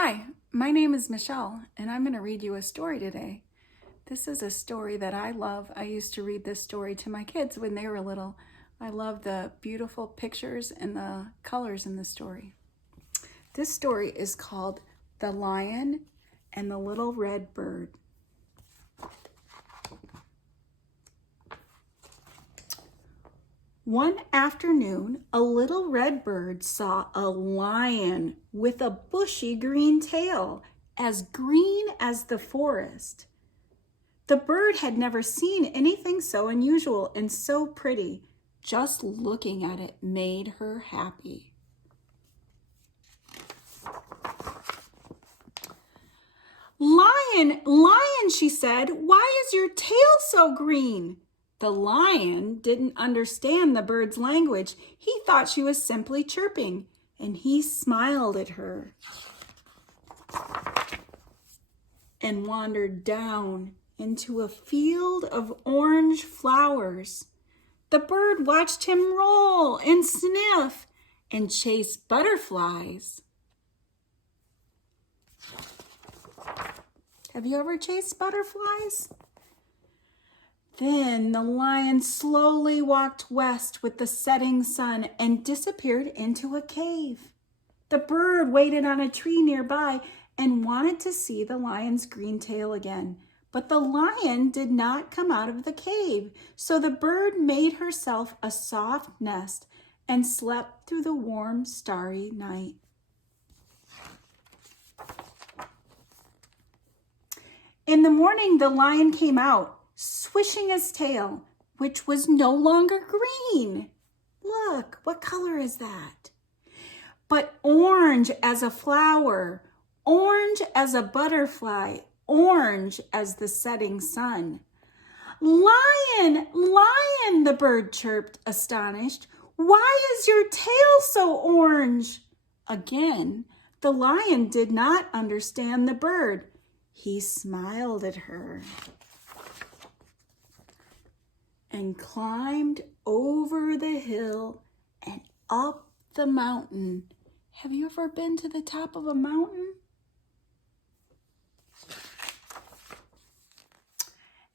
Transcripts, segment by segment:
Hi, my name is Michelle, and I'm going to read you a story today. This is a story that I love. I used to read this story to my kids when they were little. I love the beautiful pictures and the colors in the story. This story is called The Lion and the Little Red Bird. One afternoon, a little red bird saw a lion with a bushy green tail, as green as the forest. The bird had never seen anything so unusual and so pretty. Just looking at it made her happy. "Lion, lion," she said, "why is your tail so green?" The lion didn't understand the bird's language. He thought she was simply chirping, and he smiled at her and wandered down into a field of orange flowers. The bird watched him roll and sniff and chase butterflies. Have you ever chased butterflies? Then the lion slowly walked west with the setting sun and disappeared into a cave. The bird waited on a tree nearby and wanted to see the lion's green tail again. But the lion did not come out of the cave, so the bird made herself a soft nest and slept through the warm, starry night. In the morning, the lion came out, swishing his tail, which was no longer green. Look, what color is that? But orange as a flower, orange as a butterfly, orange as the setting sun. "Lion, lion," the bird chirped, astonished. "Why is your tail so orange?" Again, the lion did not understand the bird. He smiled at her and climbed over the hill and up the mountain. Have you ever been to the top of a mountain?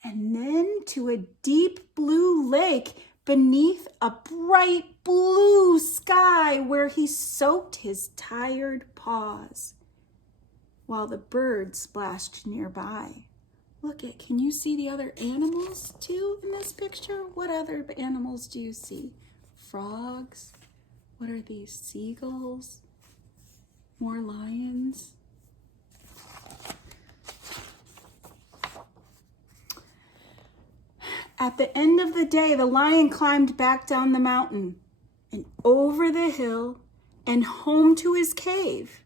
And then to a deep blue lake beneath a bright blue sky where he soaked his tired paws while the bird splashed nearby. Can you see the other animals too in this picture? What other animals do you see? Frogs? What are these? Seagulls? More lions? At the end of the day, the lion climbed back down the mountain and over the hill and home to his cave.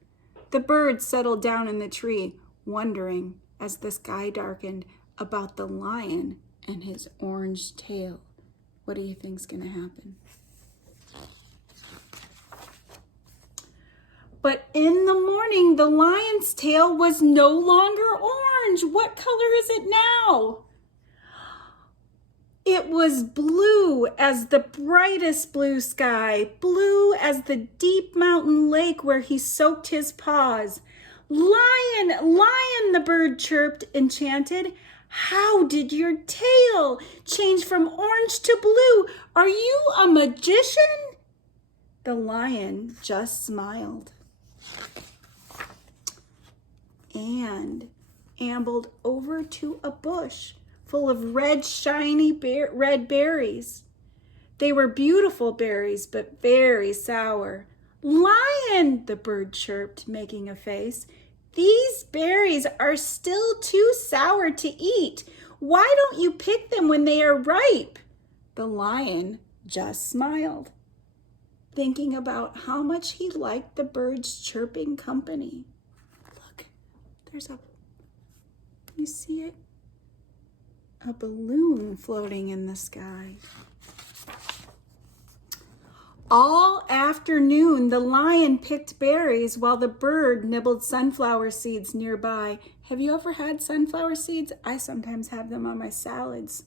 The bird settled down in the tree, wondering, as the sky darkened, about the lion and his orange tail. What do you think's going to happen? But in the morning, the lion's tail was no longer orange. What color is it now? It was blue as the brightest blue sky, blue as the deep mountain lake where he soaked his paws. "Lion, lion," the bird chirped, enchanted. "How did your tail change from orange to blue? Are you a magician?" The lion just smiled and ambled over to a bush full of red, shiny red berries. They were beautiful berries, but very sour. "Lion," the bird chirped, making a face, "these berries are still too sour to eat. Why don't you pick them when they are ripe?" The lion just smiled, thinking about how much he liked the bird's chirping company. Look, you see it? A balloon floating in the sky. All afternoon, the lion picked berries while the bird nibbled sunflower seeds nearby. Have you ever had sunflower seeds? I sometimes have them on my salads.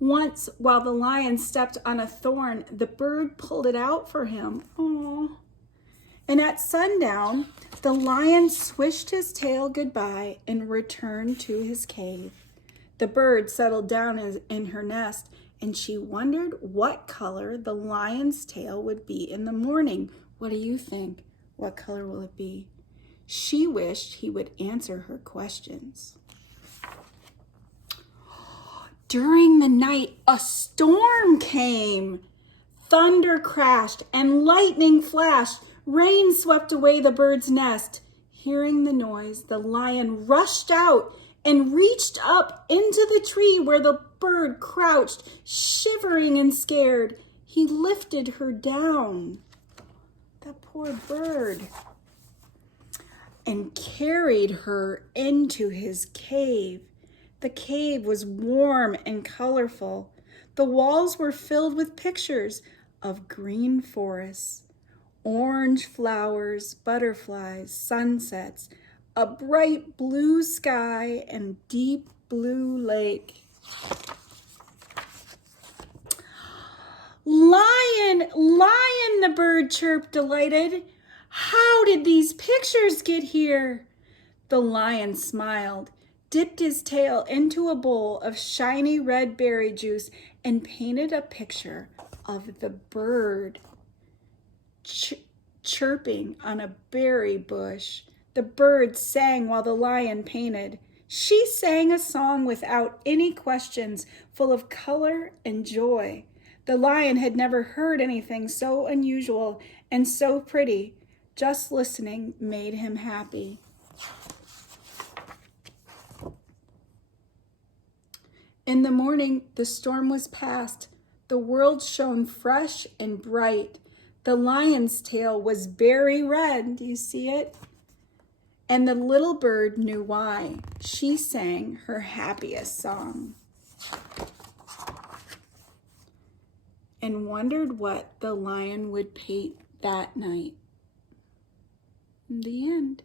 Once, while the lion stepped on a thorn, the bird pulled it out for him. Aww. And at sundown, the lion swished his tail goodbye and returned to his cave. The bird settled down in her nest, and she wondered what color the lion's tail would be in the morning. What do you think? What color will it be? She wished he would answer her questions. During the night, a storm came. Thunder crashed and lightning flashed. Rain swept away the bird's nest. Hearing the noise, the lion rushed out and reached up into the tree where the bird crouched, shivering and scared. He lifted her down, that poor bird, and carried her into his cave. The cave was warm and colorful. The walls were filled with pictures of green forests, orange flowers, butterflies, sunsets, a bright blue sky, and deep blue lake. Lion, lion, the bird chirped, delighted. How did these pictures get here? The lion smiled, dipped his tail into a bowl of shiny red berry juice, and painted a picture of the bird chirping on a berry bush. The bird sang while the lion painted. She sang a song without any questions, full of color and joy. The lion had never heard anything so unusual and so pretty. Just listening made him happy. In the morning, the storm was past. The world shone fresh and bright. The lion's tail was berry red. Do you see it? And the little bird knew why. She sang her happiest song and wondered what the lion would paint that night. The end.